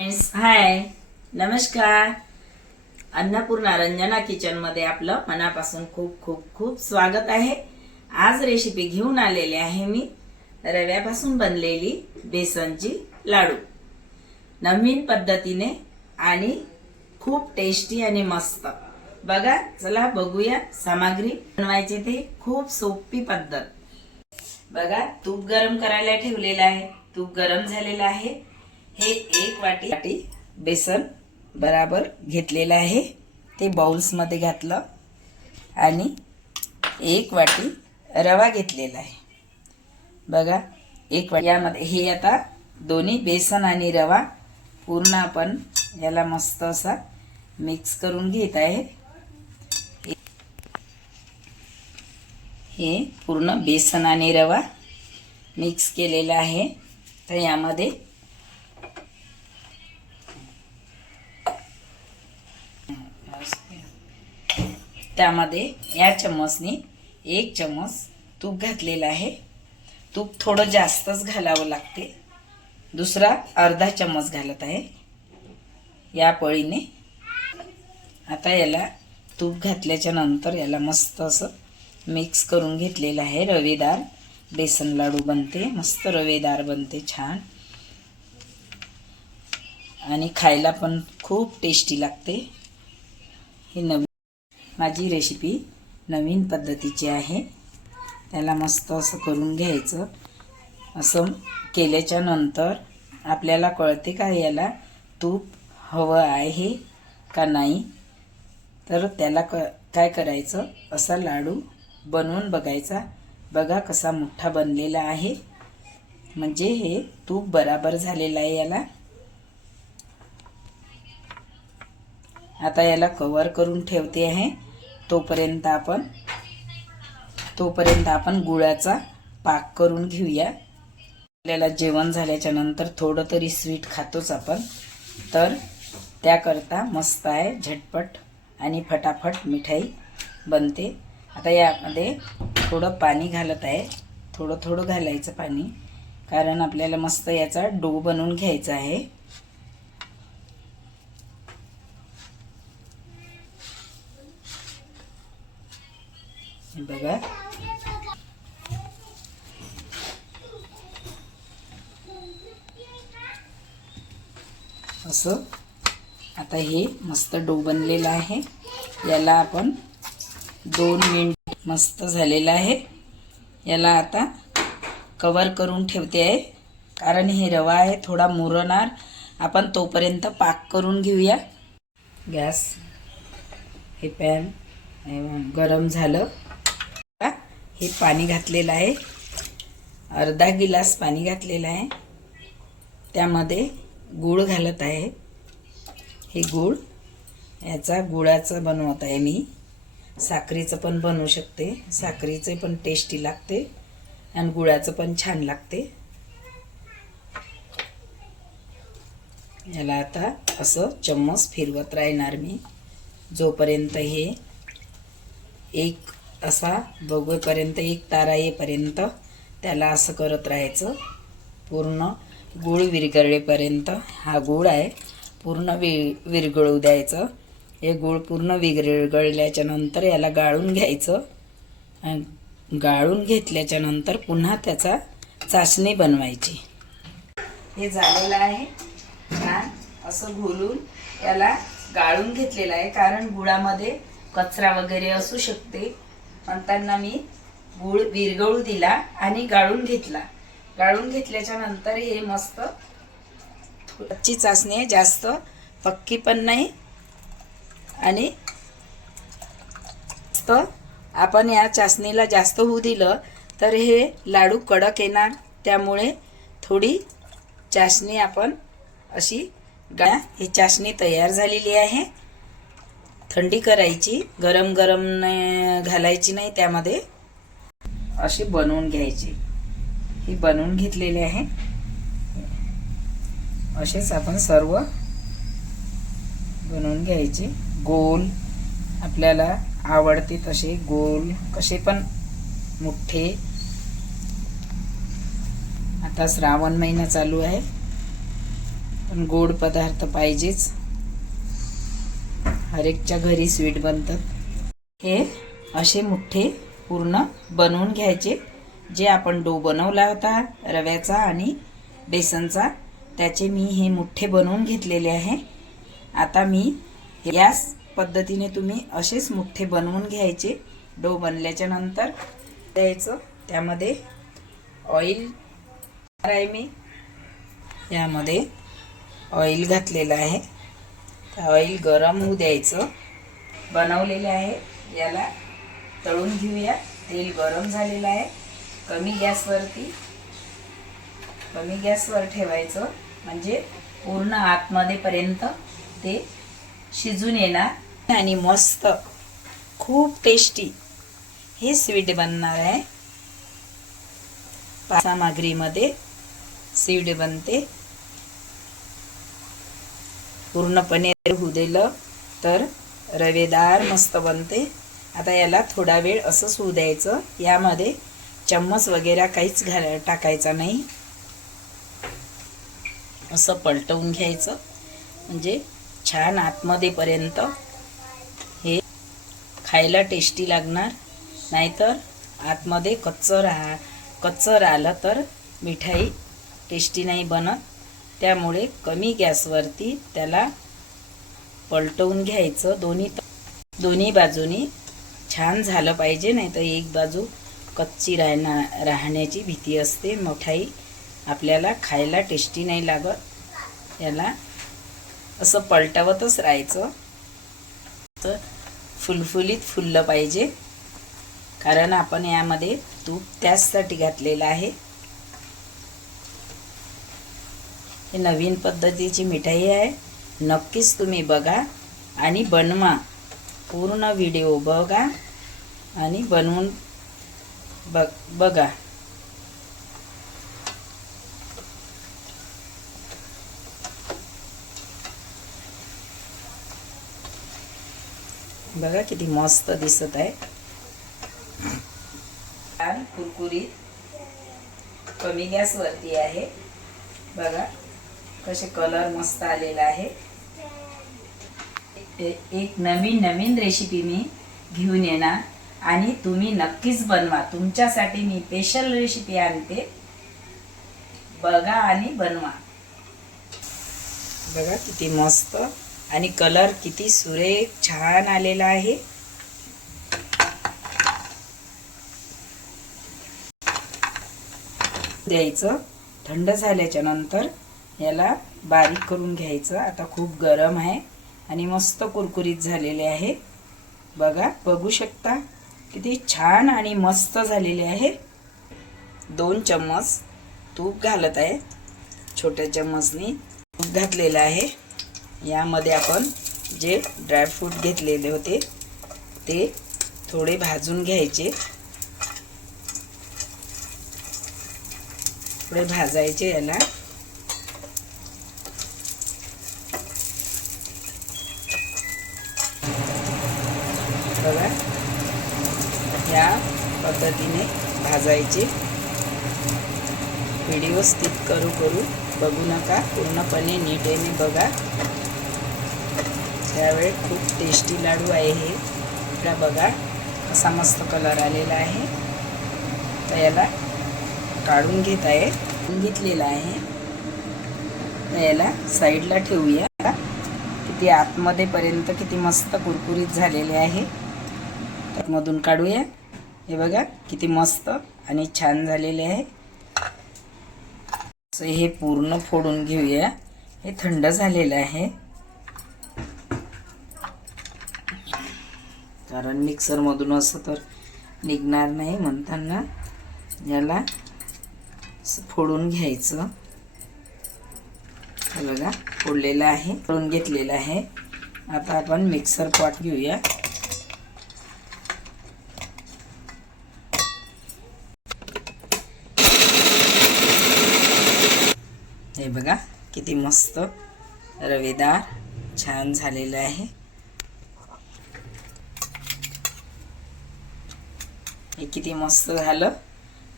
हाय नमस्कार. अन्नपूर्णा रंजना किचनमध्ये आपलं मनापासून खूप खूप खूप स्वागत आहे. आज रेसिपी घेऊन आलेली आहे मी. रव्यापासून बनलेली बेसनची लाडू. नवीन पद्धतीने आणि खूप टेस्टी आणि मस्त. बघा चला बघूया सामग्री बनवायची ते. खूप सोपी पद्धत. बघा तूप गरम करायला ठेवलेलं आहे. तूप गरम झालेलं आहे. हे एक वाटी वाटी बेसन बराबर घेतलेलं आहे. ते बाउल्समध्ये घातलं आणि एक वाटी रवा घेतलेला आहे. बघा एक वाटी यामध्ये हे आता दोन्ही बेसन आणि रवा पूर्ण आपण याला मस्त असा मिक्स करून घेत आहे. हे पूर्ण बेसन आणि रवा मिक्स केलेला आहे. तर यामध्ये त्यामध्ये या चम्मचने एक चम्मच तूप घातलेलं आहे. तूप थोडं जास्तच घालावं लागते. दुसरा अर्धा चम्मच घालत आहे. या पळीने आता याला तूप घातल्याच्या नंतर याला मस्त असं मिक्स करून घेतलेलं आहे. रवेदार बेसन लाडू बनते. मस्त रवेदार बनते छान. आणि खायला पण खूप टेस्टी लागते. हे नवीन माझी रेसिपी नवीन पद्धतीची आहे. त्याला मस्त असं करून घ्यायचं. असं केल्याच्यानंतर आपल्याला कळते का याला तूप हवं आहे का नाही? तर त्याला क काय करायचं? असा लाडू बनवून बघायचा. बघा कसा मोठा बनलेला आहे. म्हणजे हे तूप बराबर झालेलं आहे याला. आता याला कवर करून ठेवते आहे. तोपर्यंत आपण तोपर्यंत आपण गुळाचा पाक करून घेऊया. आपल्याला जेवण झाल्याच्यानंतर थोडं तरी स्वीट खातोच आपण. तर त्याकरता मस्त आहे झटपट आणि फटाफट मिठाई बनते. आता यामध्ये थोडं पाणी घालत आहे. थोडं थोडं घालायचं पाणी कारण आपल्याला मस्त याचा डो बनवून घ्यायचा आहे. बघा. असं. आता हे मस्त डो बनलेलं आहे. याला आपण दोन मिनिट मस्त झालेलं आहे. याला आता कवर करून ठेवते. आहे कारण हे रवा आहे थोडा मुरणार. आपण तोपर्यंत पाक करून घेऊया. गॅस. हे पॅन. गरम झालं. हे पाणी घातलेलं आहे. अर्धा गिलास पाणी घातलेलं आहे. त्यामध्ये गूळ घालत आहे. हे गूळ याचा गुळाचं बनवत आहे मी. साखरेचं पण बनवू शकते. साखरेचं पण टेस्टी लागते. आणि गुळाचं पण छान लागते. याला आता असं चम्मच फिरवत राहणार मी. जोपर्यंत हे एक असा बघूपर्यंत एक तारा येईपर्यंत त्याला असं करत राहायचं. पूर्ण गूळ विरघळेपर्यंत हा गूळ आहे. पूर्ण वि विरघळू द्यायचं. हे गूळ पूर्ण विरघळल्याच्या नंतर याला गाळून घ्यायचं. आणि गाळून घेतल्याच्या नंतर पुन्हा त्याचा चाचणी बनवायची. हे झालेलं आहे. छान असं घोलून याला गाळून घेतलेलं आहे. कारण गुळामध्ये कचरा वगैरे असू शकते. म्हणताना मी गुळ विरघळू दिला आणि गाळून घेतला. गाळून घेतल्याच्या नंतर हे मस्त कच्ची चाचणी आहे जास्त पक्की पण नाही. आणि आपण या चाचणीला जास्त होऊ दिलं तर हे लाडू कडक येणार. त्यामुळे थोडी चाचणी आपण अशी गा ही चाचणी तयार झालेली आहे. थंडी करायची गरम गरम घालायची नाही त्यामध्ये. अशी बनवून घ्यायची. ही बनवून घेतलेली आहे. असेच आपण सर्व बनवून घ्यायचे. गोल आपल्याला आवडते तसे गोल कसे पण मोठे आता श्रावण महिना चालू आहे. पण गोड पदार्थ पाहिजेच. हरेकच्या घरी स्वीट बनतात. हे असे मुठ्ठे पूर्ण बनवून घ्यायचे जे आपण डो बनवला होता रव्याचा आणि बेसनचा. त्याचे मी हे मुठ्ठे बनवून घेतलेले आहे. आता मी याच पद्धतीने तुम्ही असेच मुठ्ठे बनवून घ्यायचे. डो बनल्याच्या नंतर द्यायचं. त्यामध्ये ऑइल आहे मी यामध्ये ऑइल घातलेलं आहे. ऑइल गरम होऊ द्यायचं. बनवलेले आहे. याला तळून घेऊया. तेल गरम झालेलं आहे. कमी गॅसवरती कमी गॅसवर ठेवायचं. म्हणजे पूर्ण आतमध्येपर्यंत ते शिजून येणार. आणि मस्त खूप टेस्टी हे स्वीट बनणार आहे. पा- सामग्रीमध्ये स्वीट बनते. पूर्णपणे होऊ दिलं तर रवेदार मस्त बनते. आता याला थोडा वेळ असंच होऊ द्यायचं. यामध्ये चम्मच वगैरे काहीच घाल टाकायचा नाही. असं पलटवून घ्यायचं. म्हणजे छान आतमध्येपर्यंत हे खायला टेस्टी लागणार. नाहीतर आतमध्ये कच्चं राहा कच्चं राहिलं तर मिठाई टेस्टी नाही बनत. त्यामुळे कमी गॅसवरती त्याला पलटवून घ्यायचं. दोन्ही दोन्ही बाजूनी छान झालं पाहिजे नाही तर एक बाजू कच्ची राहणार राहण्याची भीती असते. मिठाई आपल्याला खायला टेस्टी नाही लागत. याला असं पलटवतच राहायचं. तर फुलफुलीत फुललं पाहिजे. कारण आपण यामध्ये तूप त्याचसाठी घातलेलं आहे. हे नवीन पद्धतीची मिठाई आहे. नक्कीच तुम्ही बघा आणि बनवा. पूर्ण व्हिडिओ बघा आणि बनवून बघ बघा. बघा किती मस्त दिसत आहे. छान कुरकुरीत कमी गॅसवरती आहे. बघा. कसे कलर मस्त आलेला आहे. एक नवीन नवीन रेसिपी मी घेऊन येणार. आणि तुम्ही नक्कीच बनवा. तुमच्यासाठी मी स्पेशल रेसिपी आणते. बघा आणि बनवा. बघा किती मस्त. आणि कलर किती सुरेख छान आलेला आहे. द्यायचं. थंड झाल्याच्यानंतर याला बारीक करून घ्यायचं. आता खूप गरम आहे आणि मस्त कुरकुरीत झालेले आहे. बघा बघू शकता किती छान आणि मस्त झालेले आहे. दोन चम्मच तूप घालत आहे. छोट्या चम्मचनी तूप घातलेलं आहे. यामध्ये आपण जे ड्रायफ्रूट घेतलेले होते ते थोडे भाजून घ्यायचे. थोडे भाजायचे याला बघा या पद्धतीने भाजायचे. व्हिडिओ स्किप करू करू. बघू नका. पूर्णपणे नीटेने बघा. त्यावेळी खूप टेस्टी लाडू आहे हे. इकडं बघा. कसा मस्त कलर आलेला आहे. तर याला काढून घेत आहे. घेतलेला आहे. तर याला साईडला ठेवूया. किती आतमध्येपर्यंत किती मस्त कुरकुरीत झालेले आहे. त्यामधून काढूया. हे बघा किती मस्त आणि छान झालेले आहे. असं हे पूर्ण फोडून घेऊया. हे थंड झालेलं आहे. कारण मिक्सरमधून असं तर निघणार नाही म्हणताना याला असं फोडून घ्यायचं. हे बघा फोडलेलं आहे फोडून घेतलेलं आहे. आता आपण मिक्सर पॉट घेऊया. बघा किती मस्त रवेदार छान झालेलं आहे. हे किती मस्त झालं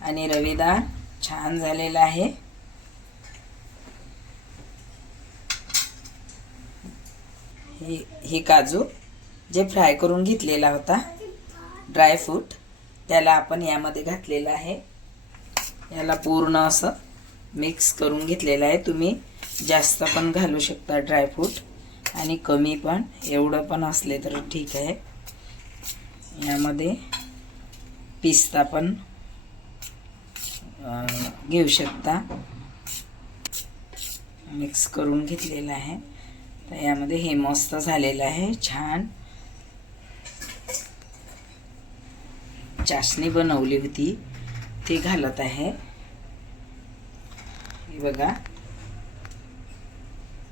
आणि रवेदार छान झालेलं आहे. हे हे काजू जे फ्राय करून घेतलेला होता ड्रायफ्रूट त्याला आपण यामध्ये घातलेलं आहे. याला पूर्ण असं मिक्स करून घेतलेला आहे. तुम्ही जास्त पण घालू शकता ड्रायफ्रूट आणि कमी पण. एवढं पण असले तर ठीक आहे. यामध्ये पिस्ता पण घेऊ शकता. मिक्स करून घेतलेला आहे. तर यामध्ये हे मस्त झालेलं आहे. छान. चाशणी बनवली होती. ती घालत आहे. ही बघा.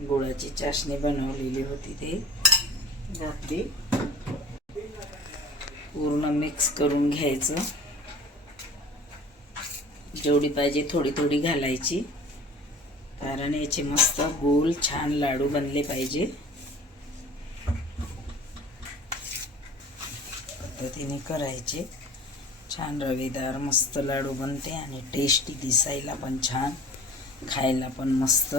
गुळाची चाशणी बनवलेली होती ते. घातली पूर्ण मिक्स करून घ्यायचं. जेवढी पाहिजे थोडी थोडी घालायची. कारण याचे मस्त गोल छान लाडू बनले पाहिजे. पद्धतीने करायचे. छान रवेदार मस्त लाडू बनते आणि टेस्टी दिसायला पण छान. खायला पण मस्त.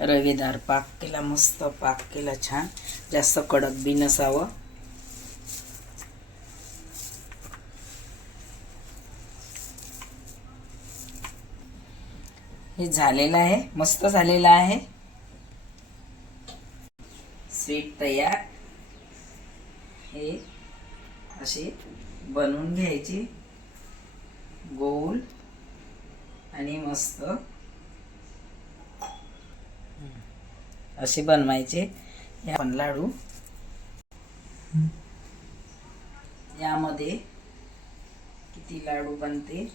रवेदार पाक केला मस्त पाक केला छान. जास्त कडक बी नसावं. हे झालेलं आहे मस्त झालेलं आहे. स्वीट तयार. हे अशी बनवून घ्यायची. गोल आणि मस्त. असे बनवायचे. या पण लाडू. यामध्ये किती लाडू बनते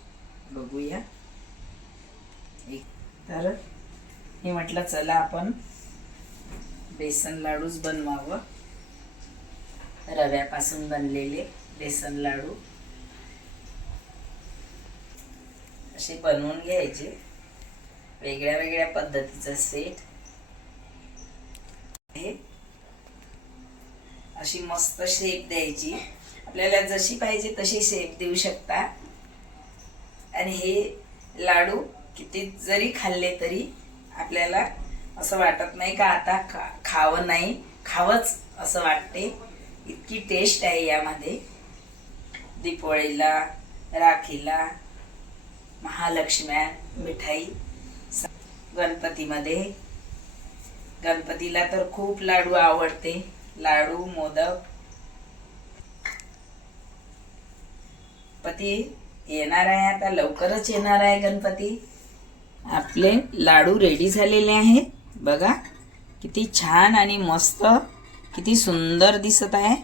बघूया. एक तर मी म्हटलं चला आपण बेसन लाडूच बनवावं. रव्यापासून बनलेले बेसन लाडू. असे बनवून घ्यायचे. वेगळ्या वेगळ्या पद्धतीचं सेट हे अशी मस्त शेप द्यायची. आपल्याला जशी पाहिजे तशी शेप देऊ शकता. आणि हे लाडू किती जरी खाल्ले तरी आपल्याला असं वाटत नाही का आता खा खावं नाही. खावंच असं वाटते. इतकी टेस्ट आहे यामध्ये. दीपावळीला राखीला महालक्ष्म्या मिठाई गणपतीमध्ये. गणपतीला तर खूप लाडू आवडते. लाडू मोदक. पती येणार आहे आता लवकरच येणार आहे गणपती. आपले लाडू रेडी झालेले आहे बघा किती छान आणि मस्त किती सुंदर दिसत आहे.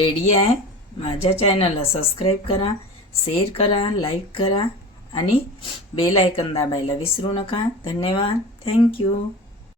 रेडी आहे. माझ्या चॅनलला सबस्क्राईब करा शेअर करा लाईक करा आणि बेल आयकन दाबायला विसरू नका. धन्यवाद. थँक्यू.